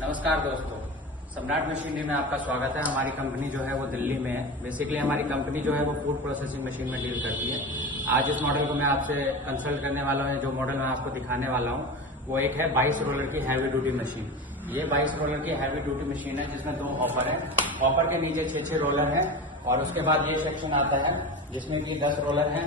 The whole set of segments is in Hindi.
नमस्कार दोस्तों, सम्राट मशीनरी में आपका स्वागत है। हमारी कंपनी जो है वो दिल्ली में है। बेसिकली हमारी कंपनी जो है वो फूड प्रोसेसिंग मशीन में डील करती है। आज इस मॉडल को मैं आपसे कंसल्ट करने वाला हूँ। जो मॉडल मैं आपको दिखाने वाला हूँ वो एक है 22 रोलर की हैवी ड्यूटी मशीन। ये 22 रोलर की हैवी ड्यूटी मशीन है जिसमें 2 हॉपर है। हॉपर के नीचे 6 रोलर है और उसके बाद ये सेक्शन आता है जिसमें कि 10 रोलर है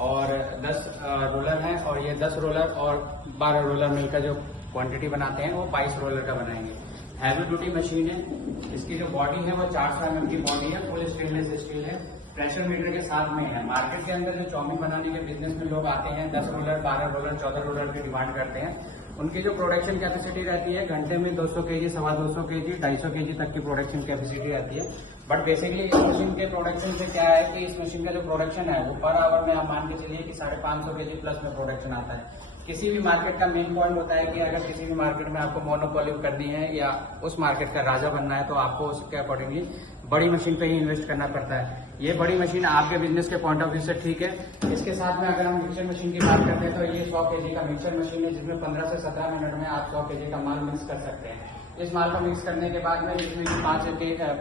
और 10 रोलर है और ये 10 रोलर और 12 रोलर मिलकर जो क्वांटिटी बनाते हैं वो 22 रोलर का बनाएंगे। हैवी ड्यूटी मशीन है। इसकी जो बॉडी है वो 400 mm की बॉडी है। फुल स्टेनलेस स्टील है। प्रेशर मीटर के साथ में है। मार्केट के अंदर जो चाउमीन बनाने के बिजनेस में लोग आते हैं 10 रोलर, 12 रोलर, 14 रोलर की डिमांड करते हैं। उनकी जो प्रोडक्शन कैपेसिटी रहती है घंटे में 200 kg, 250 kg, 250 kg तक की प्रोडक्शन कैपेसिटी रहती है। बट बेसिकली इस मशीन के प्रोडक्शन से क्या है कि इस मशीन का जो प्रोडक्शन है वो पर आवर में आप मान के चलिए कि 550 kg प्लस में प्रोडक्शन आता है। किसी भी मार्केट का मेन पॉइंट होता है कि अगर किसी भी मार्केट में आपको मोनोपोली करनी है या उस मार्केट का राजा बनना है तो आपको उसके अकॉर्डिंगली बड़ी मशीन पे ही इन्वेस्ट करना पड़ता है। ये बड़ी मशीन आपके बिजनेस के पॉइंट ऑफ व्यू से ठीक है। इसके साथ में अगर हम मिक्सर मशीन की बात करते हैं तो ये 100 kg का मिक्सर मशीन है जिसमें 15 से 17 मिनट में आप 100 kg का माल मिक्स कर सकते हैं। इस माल को मिक्स करने के बाद में इसमें 5 HP का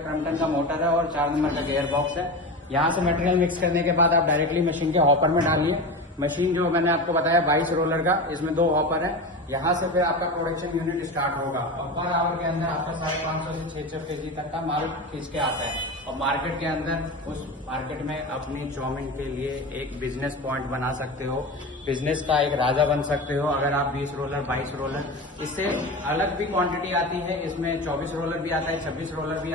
क्रम्पटन का मोटर है और 4 नंबर का गियर बॉक्स है। यहाँ से मटेरियल मिक्स करने के बाद आप डायरेक्टली मशीन के हॉपर में डालिए। मशीन जो मैंने आपको बताया 22 रोलर का, इसमें 2 हॉपर है। यहाँ से फिर आपका प्रोडक्शन यूनिट स्टार्ट होगा और पर आवर के अंदर आपका 550 से 600 kg तक का माल खींच के आता है और मार्केट के अंदर उस मार्केट में अपनी चाउमीन के लिए एक बिजनेस पॉइंट बना सकते हो। बिजनेस का एक राजा बन सकते हो अगर आप 20 रोलर, 22 रोलर। इससे अलग भी क्वांटिटी आती है। इसमें 24 रोलर भी आता है, 26 रोलर भी